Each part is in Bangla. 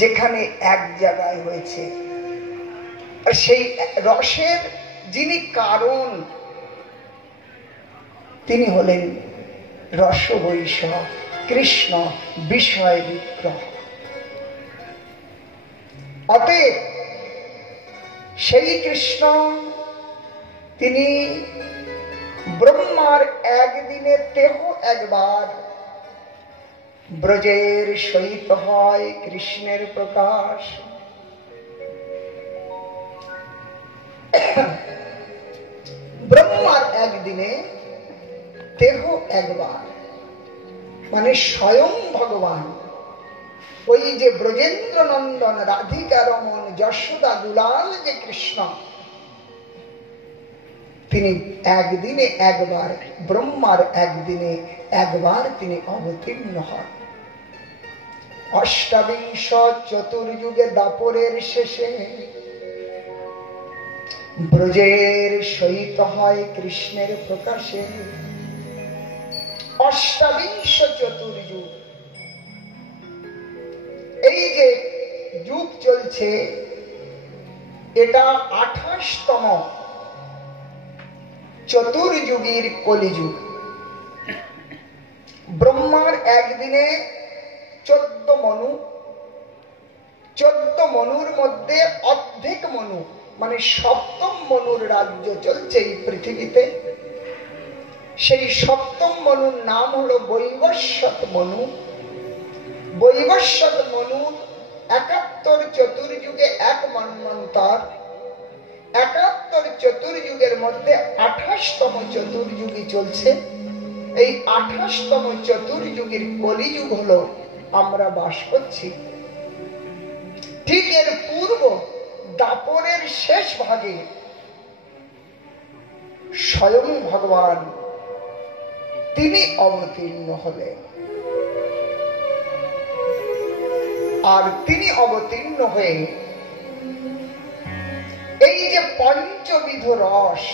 যেখানে এক জায়গায় হয়েছে। আর সেই রসের যিনি কারণ তিনি হলেন রসবৈষ কৃষ্ণ বিষয় বিগ্রহ। অতএব সেই কৃষ্ণ তিনি ব্রহ্মার একদিনে দেহ একবার, ব্রজের সহিত হয় কৃষ্ণের প্রকাশ। ব্রহ্মার একদিনে দেহ একবার মানে স্বয়ং ভগবান, ওই যে ব্রজেন্দ্র নন্দন রাধিকা রমন যশোদা দুলাল যে কৃষ্ণ, তিনি একদিনে একবার, ব্রহ্মার একদিনে একবার তিনি অবতীর্ণ হন। অষ্টাবিংশ চতুর্যুগে দাপরের শেষে ব্রজের সহিত হয় কৃষ্ণের প্রকাশে। অষ্টাবিংশ চতুর্যুগ, এই যে যুগ চলছে এটা 28তম চতুর্যুগের কলিযুগ। ব্রহ্মার একদিনে 14 মনু, 14 মনুর মধ্যে অর্ধেক মনু মানে সপ্তম মনুর রাজ্য চলছে এই পৃথিবীতে। সেই সপ্তম মনুর নাম হলো বৈবস্বত মনু। বৈবস্বত মনু 71 চতুর্যুগে এক মন্বন্তর, 71 চতুর্যুগের মধ্যে 28তম চতুর্যুগী চলছে। এই 28তম চতুর্যুগের কলিযুগ হলো আমরা বাস করছি। ঠিক এর পূর্ব দাপরের শেষ ভাগে স্বয়ং ভগবান তিনি অবতীর্ণ হলেন। আর তিনি অবতীর্ণ হয়ে এই যে পঞ্চবিধ রস,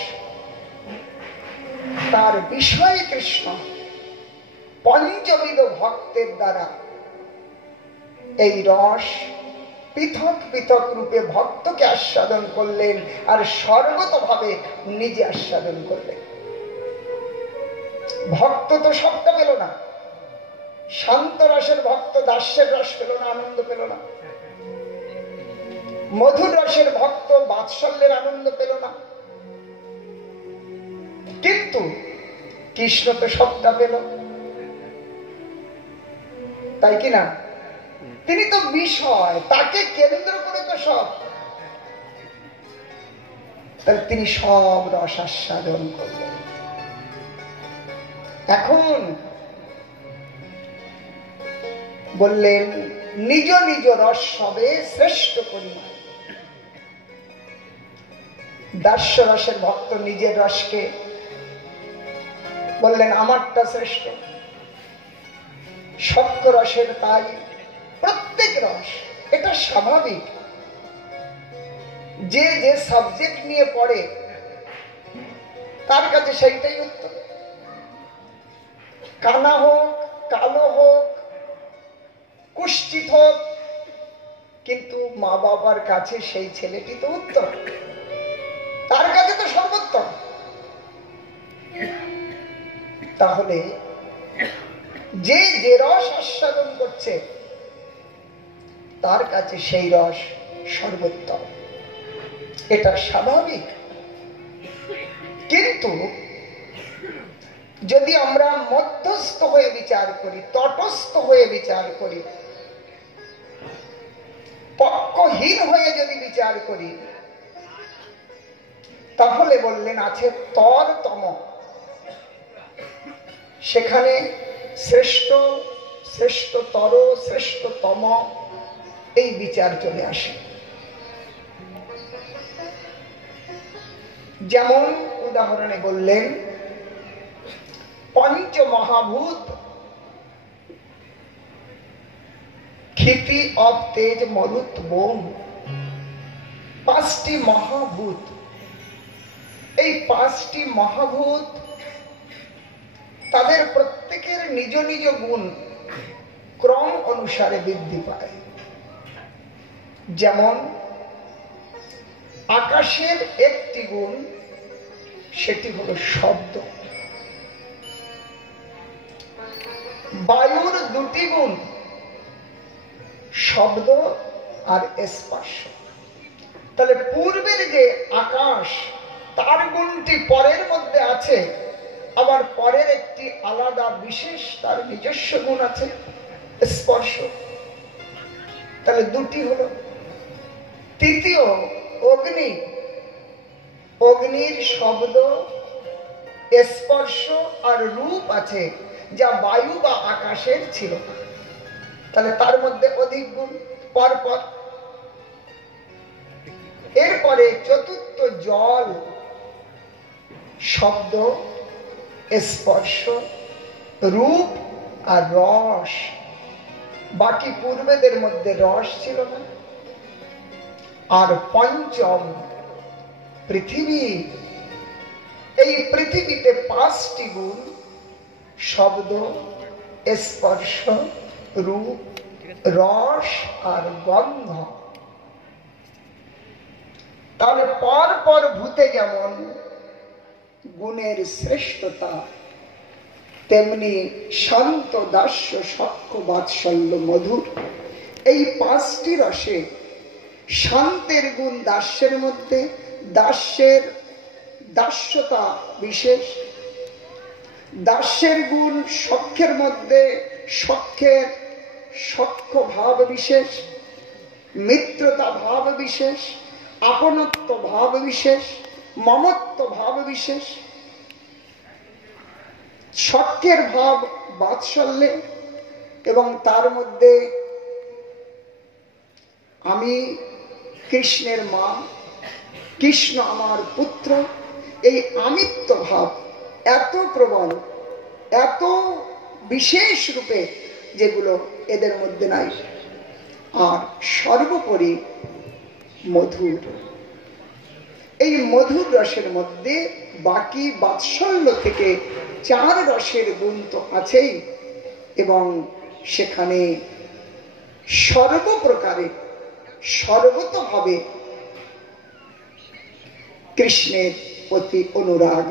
তার বিষয় কৃষ্ণ পঞ্চবিধ ভক্তের দ্বারা এই রস পৃথক পৃথক রূপে ভক্তকে আস্বাদন করলেন আর সর্বতভাবে নিজে আস্বাদন করলেন। ভক্ত তো সবটা পেল না, শান্ত রসের ভক্ত দাস্যের রস পেল না, আনন্দ পেল না। মধুর রসের ভক্ত বাৎসল্যের আনন্দ পেল না। কিন্তু কৃষ্ণ তো সবটা পেল, তাই কি না? তিনি তো বিষয়, তাকে কেন্দ্র করে তো সব, তাহলে তিনি সব রস আস্বাদন করলেন। এখন বললেন নিজ নিজ রস সবে শ্রেষ্ঠ করি। দাস্য রসের ভক্ত নিজের রসকে বললেন আমারটা শ্রেষ্ঠ। সত্য রসের তাই, প্রত্যেক রস এটা স্বাভাবিক। যে যে সাবজেক্ট নিয়ে পড়ে তার কাছে সেইটাই উত্তর। কানা হোক, কালো হোক, কুষ্ঠিত হোক, কিন্তু মা বাবার কাছে সেই ছেলেটি তো উত্তর, তার কাছে তো সর্বোত্তম। তাহলে যে যে রস আস্বাদন করছে তার কাছে সেই রস সর্বোত্তম, এটা স্বাভাবিক। কিন্তু যদি আমরা মধ্যস্থ হয়ে বিচার করি, তটস্থ হয়ে বিচার করি, পক্ষহীন হয়ে যদি বিচার করি, তাহলে বললেন আছে তরতম। সেখানে শ্রেষ্ঠ, শ্রেষ্ঠতর, শ্রেষ্ঠতম এই বিচার চলে আসে। যেমন উদাহরণে বললেন পঞ্চ মহাভূত, ক্ষিতি অব তেজ মরুত বোম, 5টি মহাভূত। এই 5টি মহাভূত তাদের প্রত্যেকের নিজ নিজ গুণ ক্রম অনুসারে বৃদ্ধি পায়। যেমন আকাশের একটি গুণ, সেটি হলো শব্দ। বায়ুর দুটি গুণ, শব্দ আর স্পর্শ। তাহলে পূর্বের যে আকাশ, তার গুণটি পরের মধ্যে আছে, আবার পরের একটি আলাদা বিশেষ তার নিজস্ব গুণ আছে, স্পর্শ। তাহলে দুটি হলো। তৃতীয় অগ্নি, অগ্নির শব্দ, স্পর্শ আর রূপ আছে, যা বায়ু বা আকাশের ছিল না। তাহলে তার মধ্যে অধিক গুণ পরপর। এরপরে চতুর্থ জল, শব্দ, স্পর্শ, রূপ আর রস। বাকি পূর্বেদের মধ্যে রস ছিল না। আর পঞ্চম পৃথিবী, এই পৃথিবীতে 5টি গুণ, শব্দ, স্পর্শ, রূপ, রস আর গন্ধ। তাহলে পর পর ভূতে যেমন গুণের শ্রেষ্ঠতা, তেমনি শান্ত, দাস্য, সখ্য, বাৎসল্য, মধুর, এই 5টি রসে শান্তের গুণ দাস্যের মধ্যে, দাস্যের দাস্যতা বিশেষ, দাস্যের গুণ সখ্যের মধ্যে, সখ্যের সখ্য ভাব বিশেষ, মিত্রতা ভাব বিশেষ, আপনত্ব ভাব বিশেষ, মমত্ব ভাব বিশেষ, সখ্যের ভাব বাৎসল্যে, এবং তার মধ্যে আমি কৃষ্ণের মা, কৃষ্ণ আমার পুত্র, এই আমিত্ব ভাব এত প্রবল, এত বিশেষ রূপে, যেগুলো এদের মধ্যে নাই। আর সর্বোপরি মধুর, এই মধুর রসের মধ্যে বাকি বাৎসল্য থেকে 4 রসের গুণ তো আছেই, এবং সেখানে সর্বপ্রকারে সর্বতভাবে কৃষ্ণের প্রতি অনুরাগ,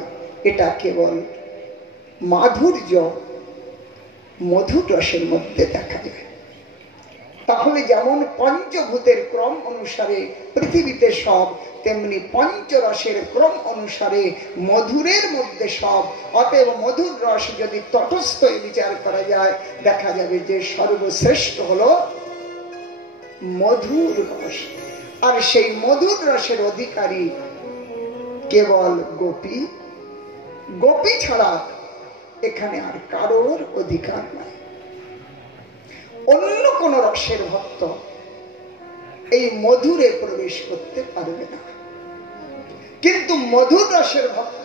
এটা কেবল মাধুর্য মধুর রসের মধ্যে দেখা যায়। তাহলে যেমন পঞ্চভূতের ক্রম অনুসারে পৃথিবীতে সব, তেমনি পঞ্চরসের ক্রম অনুসারে মধুরের মধ্যে সব। অতএব মধুর রস যদি তটস্থ বিচার করা যায়, দেখা যাবে যে সর্বশ্রেষ্ঠ হলো মধুর রস। আর সেই মধুর রসের অধিকারী কেবল গোপী, গোপী ছাড়া এখানে আর কারোর অধিকার নাই। অন্য কোন রসের ভক্ত এই মধুরে প্রবেশ করতে পারবে না, কিন্তু মধুর রসের ভক্ত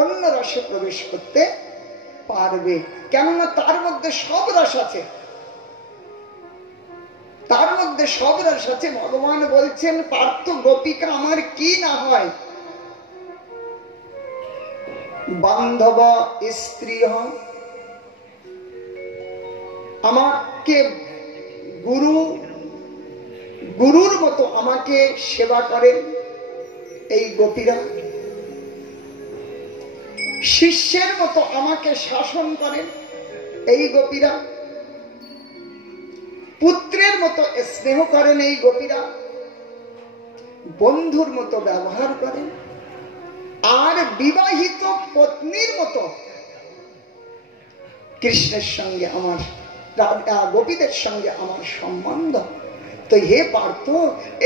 অন্য রসে প্রবেশ করতে পারবে। কেননা তার মধ্যে সব রস আছে, তার মধ্যে সব রস আছে। ভগবান বলছেন, পার্থ গোপিকা আমার কি না হয়, বান্ধব স্ত্রী, আমাকে গুরুর মতো আমাকে সেবা করেন এই গোপীরা, শিষ্যের মতো আমাকে শাসন করেন এই গোপীরা, পুত্রের মতো স্নেহ করেন এই গোপীরা, বন্ধুর মতো ব্যবহার করেন, আর বিবাহিত পত্নীর মতো কৃষ্ণের সঙ্গে আমার, গোপীদের সঙ্গে আমার সম্বন্ধ। তো হে পার্থ,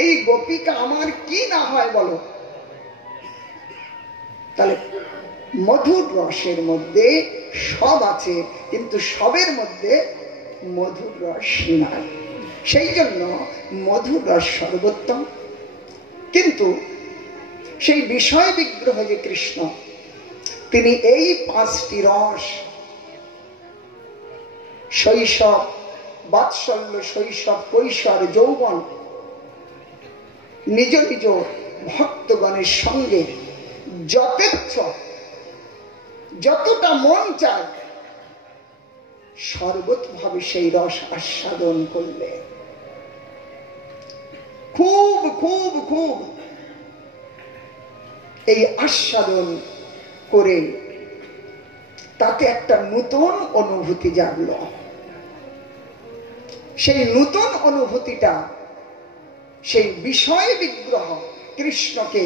এই গোপিকা আমার কি না হয় বলো। তাহলে মধুর রসের মধ্যে সব আছে, কিন্তু সবের মধ্যে মধুর রস নাই। সেই জন্য মধুর রস সর্বোত্তম। কিন্তু সেই বিষয় বিগ্রহ যে কৃষ্ণ, তিনি এই 5টি রস, শৈশব, বাৎসল্য, শৈশব, কৈশোর, যৌবন, নিজ নিজ ভক্তগণের সঙ্গে যথেচ্ছ, যতটা মন চায় সর্বতভাবে সেই রস আস্বাদন করলে। খুব খুব খুব এই আস্বাদন করে তাতে একটা নতুন অনুভূতি জাগলো। সেই নতুন অনুভূতিটা সেই বিষয় বিগ্রহ কৃষ্ণকে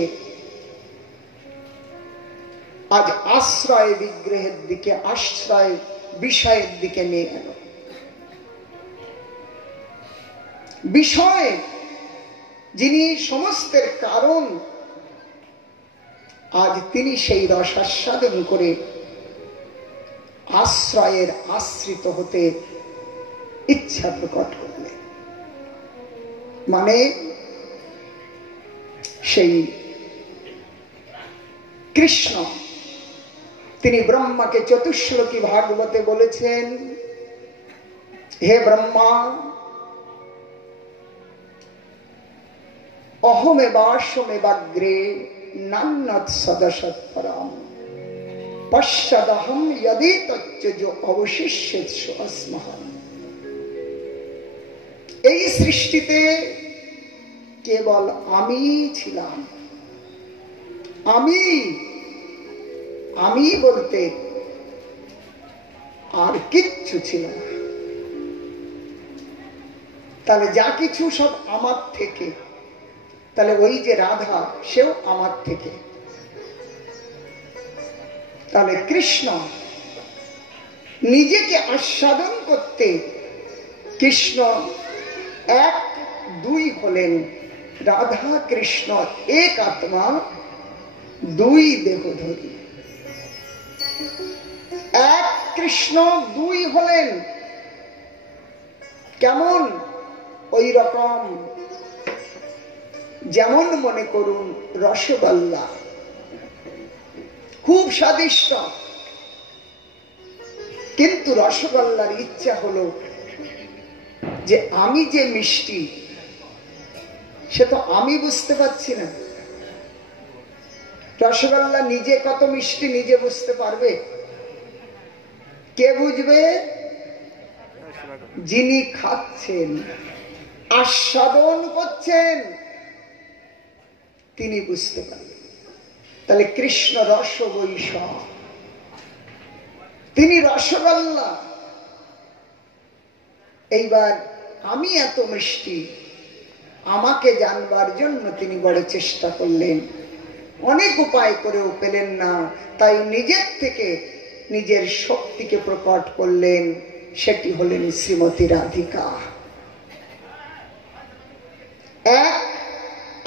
আজ আশ্রয় বিগ্রহের দিকে, আশ্রয় বিষয়ের দিকে নিয়ে গেল। বিষয় যিনি সমস্তের কারণ, আজ তিনি সেই রসাস্বাদন করে আশ্রয়ের আশ্রিত হতে ইচ্ছা প্রকট করলেন। মানে সেই কৃষ্ণ তিনি ব্রহ্মাকে চতুশ্লোকী ভাগবতে বলেছেন, হে ব্রহ্মা, অহমেবাসমে নান্যৎ সদসৎপরম পশ্চাদহম যদি তচ্চ অবশিষ্যেৎসু অস্মহম। এই সৃষ্টিতে কেবল আমি ছিলাম। আমি বলতে আর কিচ্ছু ছিল না। তাহলে যা কিছু সব আমার থেকে, তাহলে ওই যে রাধা, সেও আমার থেকে। তাহলে কৃষ্ণ নিজেকে আস্বাদন করতে, কৃষ্ণ এক দুই হলেন। রাধা কৃষ্ণ এক আত্মা, দুই দেহধারী। এক কৃষ্ণ দুই হলেন। কেমন? ওই রকম যেমন মনে করুন রসগোল্লা খুব স্বাদিষ্ট, কিন্তু রসগোল্লার ইচ্ছা হলো যে আমি যে মিষ্টি, সে তো আমি বুঝতে পারছি না। রসগোল্লা নিজে কত মিষ্টি নিজে বুঝতে পারবে? কে বুঝবে? যিনি খাচ্ছেন, আস্বাদন করছেন, তিনি বুঝতে পারবেন। তাহলে কৃষ্ণ রস বৈষ, তিনি রসগোল্লা। এইবার আমি এত মিষ্টি, আমাকে জানবার জন্য তিনি বড় চেষ্টা করলেন। অনেক উপায় করেও পেলেন না, তাই নিজের থেকে নিজের শক্তিকে প্রকট করলেন। সেটি হলেন শ্রীমতী রাধিকা। এক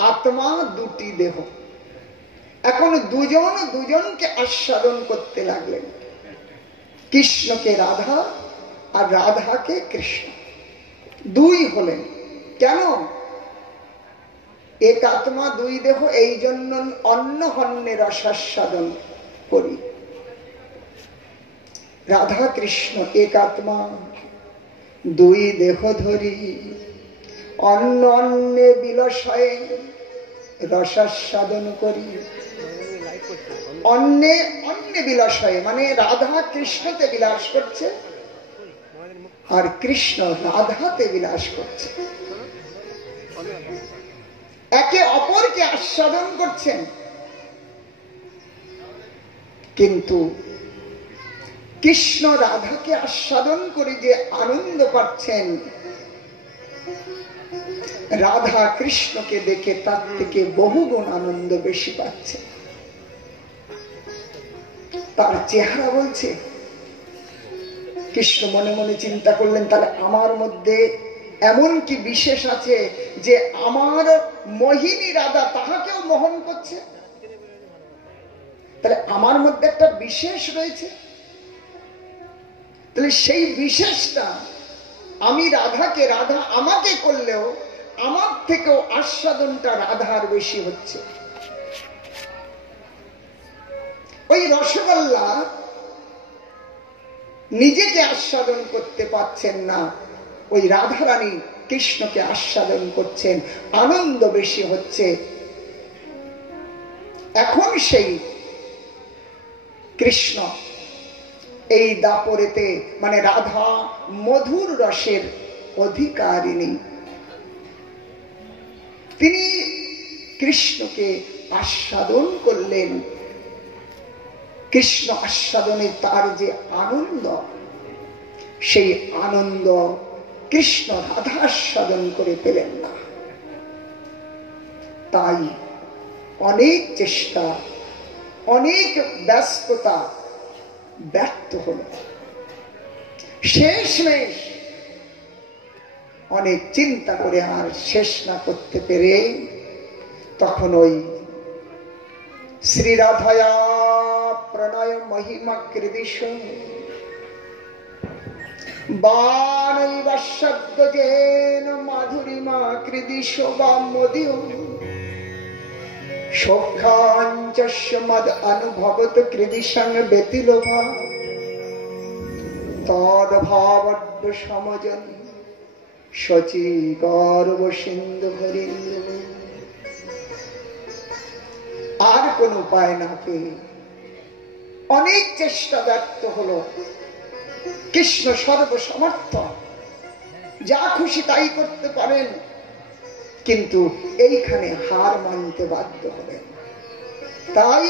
আত্মা, দুটি দেহ। এখন দুজন দুজনকে আস্বাদন করতে লাগলেন। কৃষ্ণকে রাধা আর রাধাকে কৃষ্ণ, দুই হলেন। কেন? এক আত্মা দুই দেহ, এই জন্য অন্য হন্যে রসাস্বাদন করি। রাধা কৃষ্ণ এক আত্মা দুই দেহ ধরি, অন্য অন্যে বিলসয়ে রসাস্বাদন করি। অন্যে অন্যে বিলাসয়ে মানে রাধা কৃষ্ণতে বিলাস করছে, আর কৃষ্ণ রাধাতে বিলাস করছে। একে অপরকে আস্বাদন করছেন, কিন্তু কৃষ্ণ রাধাকে আস্বাদন করে যে আনন্দ পাচ্ছেন, রাধা কৃষ্ণকে দেখে তার থেকে বহুগুণ আনন্দ বেশি পাচ্ছে। তার চেহারা বলছে। কৃষ্ণ মনে মনে চিন্তা করলেন, তাহলে আমার মধ্যে এমন কি বিশেষ আছে যে আমার মোহিনী রাধা তাহাকেও মোহন করছে? তাহলে আমার মধ্যে একটা বিশেষ রয়েছে। তাহলে সেই বিশেষটা আমি রাধাকে, রাধা আমাকে করলেও আমার থেকেও আস্বাদনটা রাধার বেশি হচ্ছে। ওই রসগোল্লা নিজেকে আস্বাদন করতে পারছেন না, ওই রাধারানী কৃষ্ণকে আস্বাদন করছেন, আনন্দ বেশি হচ্ছে। এখন সেই কৃষ্ণ এই দাপরেতে মানে রাধা মধুর রসের অধিকারিণী। তিনি কৃষ্ণকে আস্বাদন করলেন। কৃষ্ণ আস্বাদনে তার যে আনন্দ, সেই আনন্দ কৃষ্ণ রাধা আস্বাদন করে পেলেন না। তাই অনেক চেষ্টা, অনেক ব্যস্ততা ব্যর্থ হল। শেষমেশ অনেক চিন্তা করে আর শেষ না করতে পেরে তখন ওই শ্রীরাধায়া প্রণয় মহিমা কৃদিশ বানৈবাশব্দজেন মাধুরিমা কৃদিশ বা মদিও সৌখ্যাঞ্চস্য মদ অনুভবত কৃদিশং ব্যতিলোভা তদ্ভাবড্ড সমজন শচী গর্ব সিন্ধু হরিন্দ্র। আর কোন উপায় না পেয়ে অনেক চেষ্টা ব্যর্থ হলো। কৃষ্ণ সর্বসমর্থ, যা খুশি তাই করতে পারেন, কিন্তু এইখানে হার মানতে বাধ্য হলেন। তাই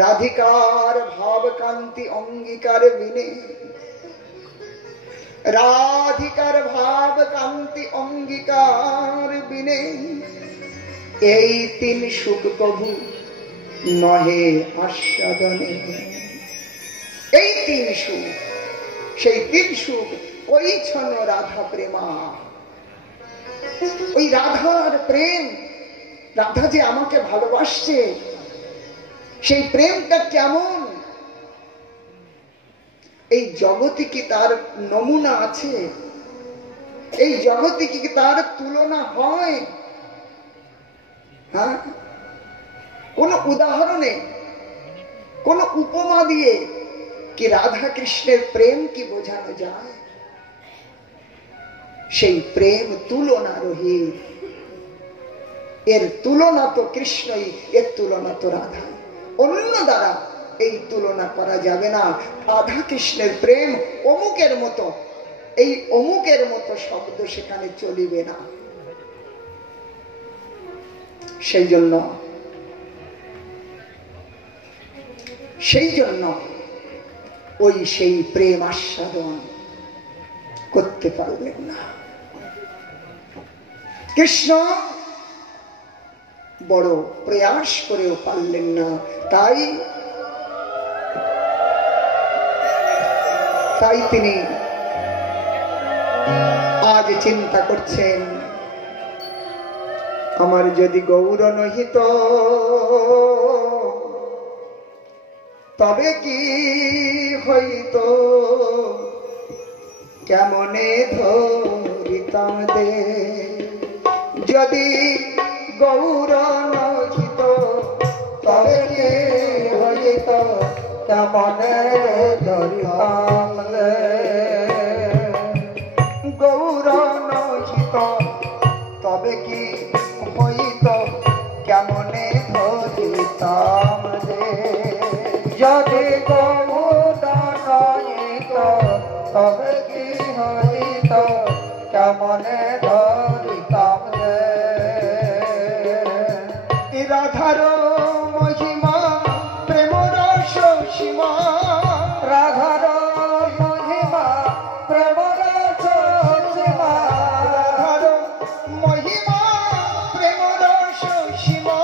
রাধিকার ভাবকান্তি অঙ্গীকার বিনে, রাধিকার ভাবকান্তি অঙ্গীকার বিনে এই তিন সুখ প্রভু নহে আস্বাদনে। এই তিন সুখ, সেই তিন সুখ ওই ছন্ন রাধা প্রেমা, ওই রাধার প্রেম। রাধা যে আমাকে ভালোবাসছে, সেই প্রেমটা কেমন? এই জগতে কি তার নমুনা আছে? এই জগতে কি তার তুলনা হয়? হ্যাঁ, কোন উদাহরণে, কোন উপমা দিয়ে কি রাধা কৃষ্ণের প্রেম কি বোঝানো যায়? সেই প্রেম তুলনা রহিত। এর তুলনা তো কৃষ্ণই, এর তুলনা তো রাধা। অন্য দ্বারা এই তুলনা করা যাবে না। রাধা কৃষ্ণের প্রেম অমুকের মতো, এই অমুকের মতো শব্দ সেখানে চলিবে না। সেই জন্য ওই সেই প্রেম আস্বাদন করতে পারলেন না। কৃষ্ণ বড় প্রয়াস করেও পারলেন না। তাই তিনি আজ চিন্তা করছেন, আমার যদি গৌর নহিত তবে কি হইত, কেমনে ধরিতাম দে। যদি গৌর নহিত তবে কি হইত, কেমনে ধরিতাম দে। গৌর নহিত তবে কি হইত, কেমনে ধরিতাম দে। যদি গৌর নহিত তবে কি হইত, কেমনে ধরিতাম দে। রাধার মহিমা প্রেম রস সীমা, রাধার মহিমা প্রেম রস সীমা, রাধার মহিমা প্রেম রস সীমা,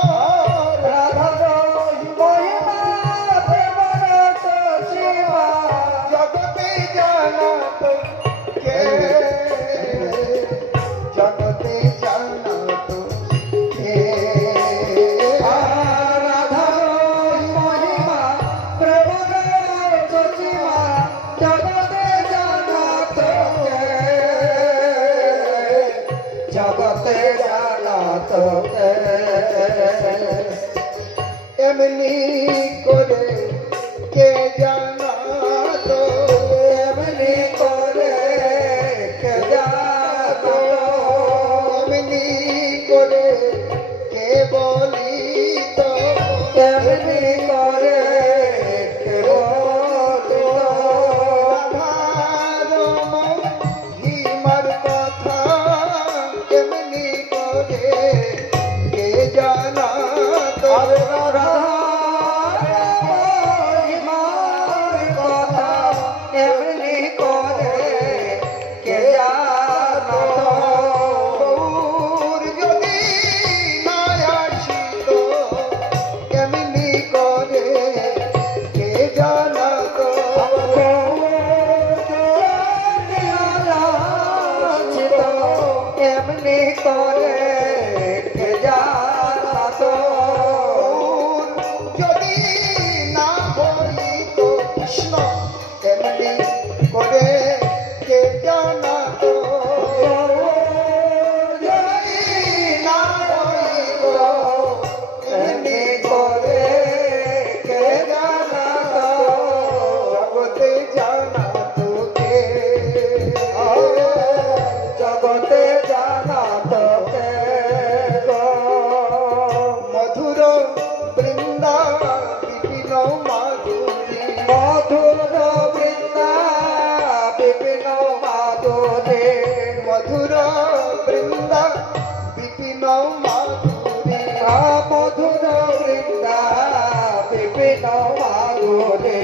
রাধার মহিমা প্রেম রস সীমা। জগতে জানত কে, জগতে জানত কে। এমনি করে কে জানাতো, এমনি করে কে জানাতো, এমনি করে কে বলিত, এমনি করে কে বলিত। রাধার মহিমার কথা এমনি করে এমনি করে জানাত যদি না হইত কৃষ্ণ এমনি করে কে জানাত যদি না হইত এমনি করে কে জানাত জগতে জানাত কে জগতে জানাত কে মধুর বৃন্দা বিপিন মাধুরী মধুর বৃন্দা বিপিন মাধুরী মধুর বৃন্দা বিপিন মাধুরী মধুর বৃন্দা বিপিন মাধুরী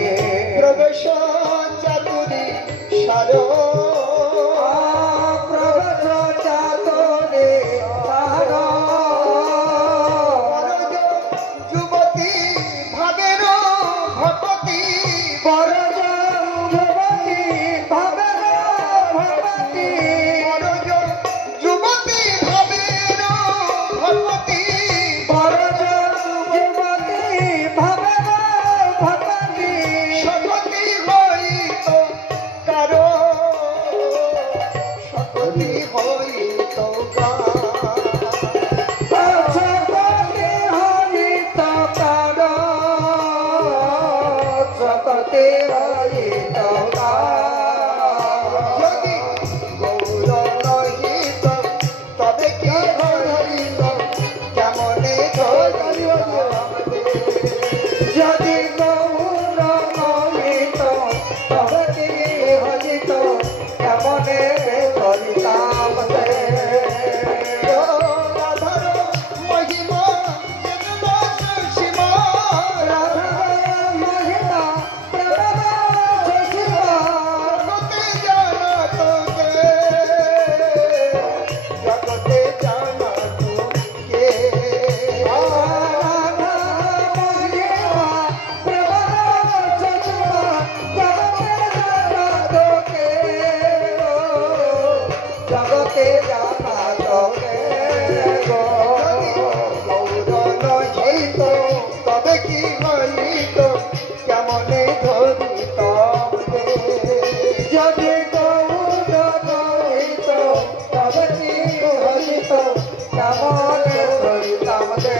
প্রবেশ চাতুরী সার প্রবেশ চাতুরী সার বরজ যুবতী ভাবের ভকতি বরজ যুবতী ভাবের ভগবতী বরজ যুবতী ভাবের ভকতি বরজ যুবতী ভাবের ভগবতী সকতি হইত কারো সকতি হইত সকতি হরিত কার সকতি হরিত যদি গৌর নহিত তবে কি হইত কেমনে ধরিব যদি গৌর নহিত তবে কি হরিত কেমনে করিতাম রাধার মহিমা সীমা মহিলা প্রণব শিবা জগতে জানাত কে জগতে জানাত কে জগতে জানা তোকে গৌর নহিত তবে কি হইত কেমনে ধরিত যদি গৌর নহিত তবে কি হইত কেমনে ধরিতাম দে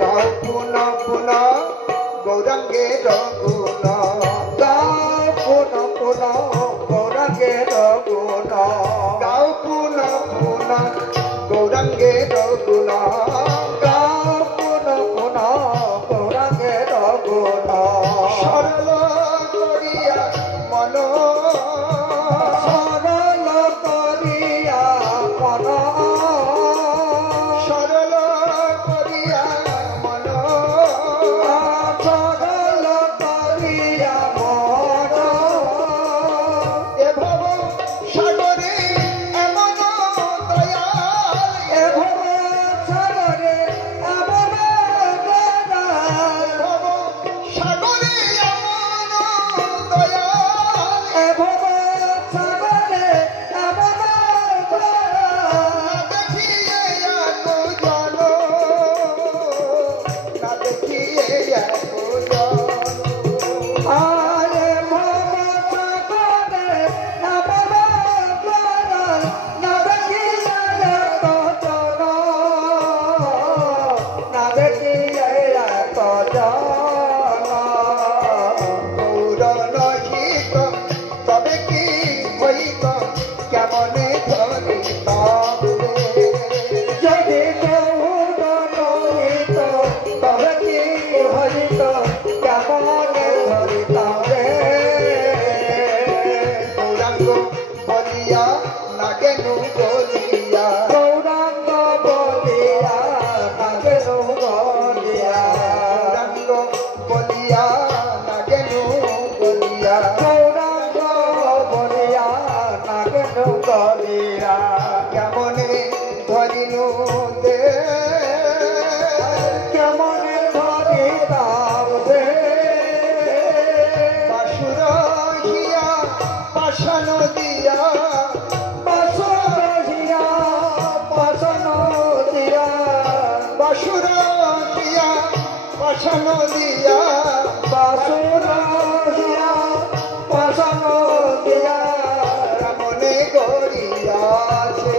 গাও পুন পুন গৌরাঙ্গে রঘুন গাও পুন পুন গৌরাঙ্গে রঘুন গাও পুন পুন গৌরাঙ্গে রঘুন গাও পুন পুন গৌরাঙ্গে রঘুন সরল করিয়া মন সরল করিয়া মন সরল করিয়া মন সরল করিয়া মন এ ভব সাগরে এমন দয়াল এ ভব সাগরে এমন দয়াল ভব সাগরে এমন দয়াল এ ভব সাগরে এমন দয়াল দেখিয়ে এক জন না দেখিয়ে এক জন আরে ভব সাগরে এমন দয়াল না দেখিলে কত না দেখিলে কত গৌর নহিত তবে কি হইত কেমনে ধরিত যদি গৌর নহিত তবে কি হরিত কেমনে ধরিতাম রে গৌরাঙ্গ বলিয়া নাগেনু বলিয়া গৌরাঙ্গ বলিয়া নাগেনু বলিয়া গৌরাঙ্গ বলিয়া নাগেনু বলিয়া গৌরাঙ্গ বলিয়া নাগেনু বলিয়া কেমনে ধরিনু দে কেমনে ধরিতাম রে বাসুর হিয়া পাশান দিয়া পাশান দিয়া বাসন দিয়া পাশান দিয়া মনে করিয়াছে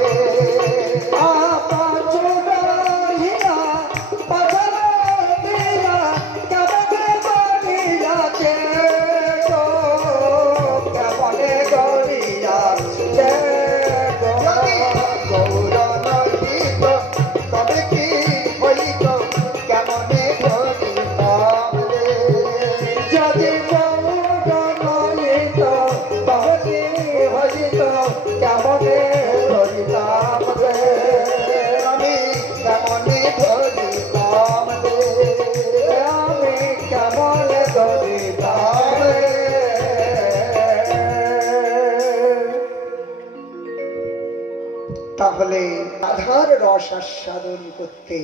তাহলে রাধার রস আস্বাদন করতে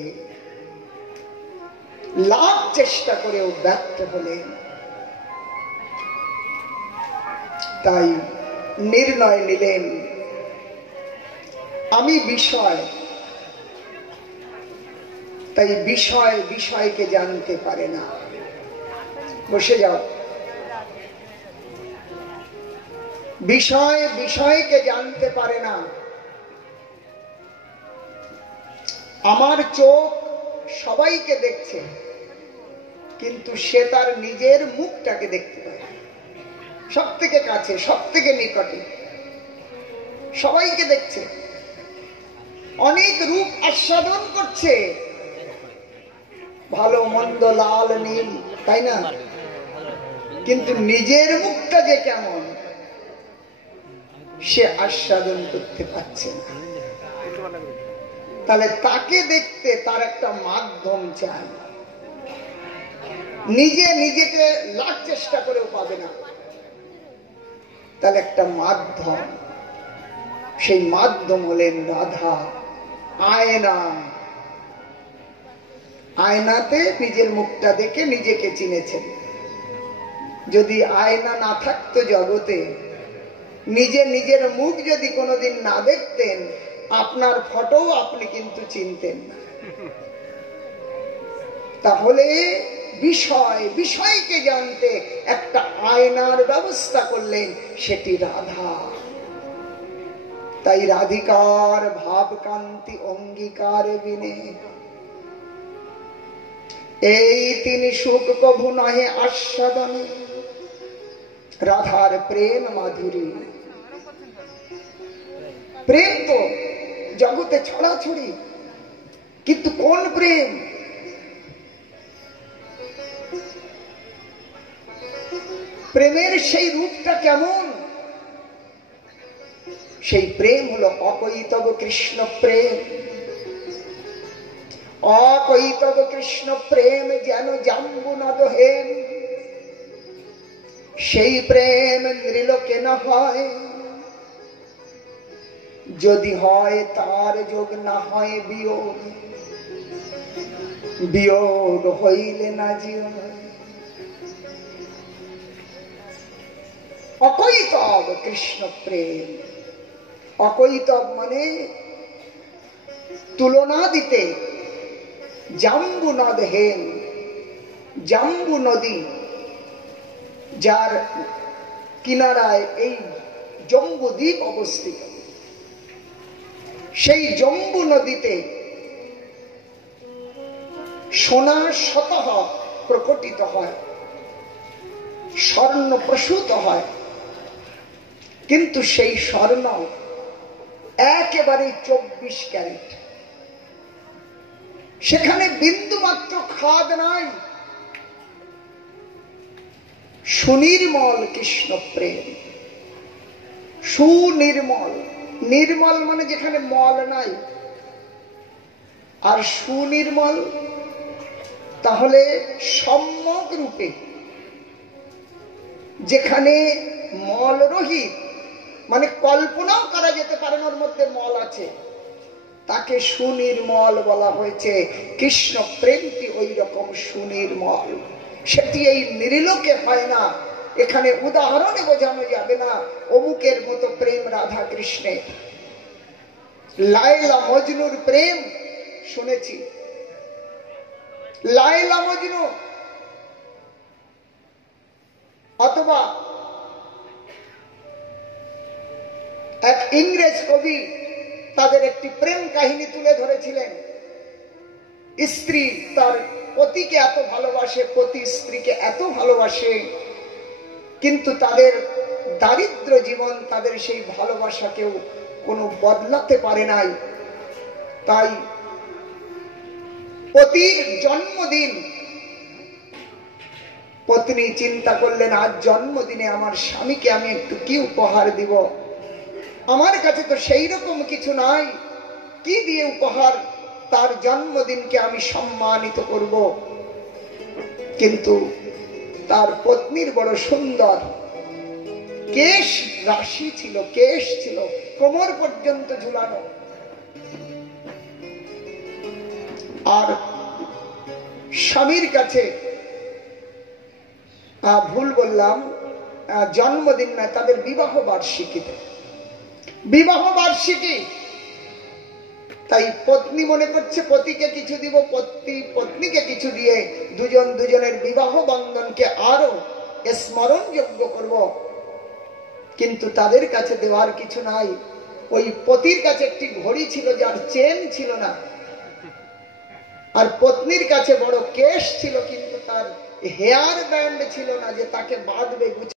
লাখ চেষ্টা করেও ব্যর্থ হলেন। তাই নির্ণয় নিলেন আমি বিষয়, তাই বিষয় বিষয়কে জানতে পারে না। বসে যাও। বিষয় বিষয়কে জানতে পারে না। আমার চোখ সবাইকে দেখছে, কিন্তু সে তার নিজের মুখটাকে দেখতে পায়। সব থেকে কাছে, সব থেকে নিকটে, সবাইকে দেখছে, অনেক রূপ আস্বাদন করছে, ভালো মন্দ লাল নীল, তাই না? কিন্তু নিজের মুখটা যে কেমন সে আস্বাদন করতে পারছে না। তাহলে তাকে দেখতে তার একটা মাধ্যম চাই। নিজে নিজেকে লাখ চেষ্টা করেও পাবে না, তাহলে একটা মাধ্যম। সেই মাধ্যম হলেন রাধা। আয়না, আয়নাতে নিজের মুখটা দেখে নিজেকে চিনেছেন। যদি আয়না না থাকতো জগতে, নিজে নিজের মুখ যদি কোনোদিন না দেখতেন, আপনার ফটো আপনি কিন্তু চিনতেন না। তাহলে বিষয় বিষয়কে জানতে একটা আয়নার ব্যবস্থা করলেন, সেটি রাধা। তাই রাধিকার ভাব কান্তি অঙ্গীকার বিনে, এই তিনি সুখ কভু নহে আস্বাদনে, রাধার প্রেম মাধুরী। প্রেম তো জগতে ছড়াছড়ি, কিন্তু কোন প্রেম? প্রেমের সেই রূপটা কেমন? সেই প্রেম হলো অকৈতব কৃষ্ণ প্রেম। অকৈতব কৃষ্ণ প্রেম যেন জাম্বু নদ হেন, সেই প্রেম নৃলোকে না হয়। যদি হয় তার যোগ, না হয় বিয়োগ, বিয়োগ হইলে না জীবন। অকৈতব কৃষ্ণ প্রেম। অকৈতব মানে তুলনা দিতে। জাম্বু নদ হেন, জাম্বু নদী যার কিনারায় এই জম্বু দ্বীপ অবস্থিত, সেই জম্বু নদীতে সোনা শতহ প্রকটিত হয়, স্বর্ণ প্রসূত হয়, কিন্তু সেই স্বর্ণ একেবারে 24 ক্যারেট। সেখানে বিন্দু মাত্র খাদ নাই। সুনির্মল কৃষ্ণ প্রেম, সুনির্মল। নির্মল মানে যেখানে মল নাই, আর সুনির্মল তাহলে সম্যক রূপে, যেখানে মল রহিত, মানে কল্পনাও করা যেতে পারে ওর মধ্যে মল আছে, তাকে সুনির্মল বলা হয়েছে। কৃষ্ণ প্রেমটি ওই রকম সুনির্মল। সেটি এই নিরিলোকে হয় না। এখানে উদাহরণে বোঝানো যাবে না অমুকের মতো প্রেম রাধা কৃষ্ণের। লায়লা মজনুর প্রেম শুনেছি। লায়লা মজনু অথবা এক ইংরেজ কবি তাদের একটি প্রেম কাহিনী তুলে ধরেছিলেন। স্ত্রী তার পতিকে এত ভালোবাসে, পতি স্ত্রীকে এত ভালোবাসে, কিন্তু তাদের দারিদ্র জীবন তাদের সেই ভালোবাসাকেও কোনো বদলাতে পারে নাই। তাই পতির জন্মদিন, পত্নী চিন্তা করলেন আজ জন্মদিনে আমার স্বামীকে আমি একটু কি উপহার দিব, আমার কাছে তো সেই রকম কিছু নাই, কি দিয়ে উপহার তার জন্মদিনকে আমি সম্মানিত করব। কিন্তু তার পত্নীর বড় সুন্দর কেশ রাশি ছিল, কেশ ছিল কোমর পর্যন্ত ঝুলানো। আর স্বামীর কাছে ভুল বললাম, জন্মদিন না, তাদের বিবাহ বার্ষিকীতে, বিবাহ বার্ষিকী। তাই পত্নী মনে করছে পতিকে কিছু দিব, পতি পত্নীকে কিছু দিয়ে দুজন দুজনের বিবাহ বন্ধনকে আরো স্মরণযোগ্য করব। কিন্তু তাদের কাছে দেওয়ার কিছু নাই। ওই পতির কাছে একটি ঘড়ি ছিল যার চেন ছিল না, আর পত্নীর কাছে বড় কেশ ছিল কিন্তু তার হেয়ার ব্যান্ড ছিল না যে তাকে বাঁধবে।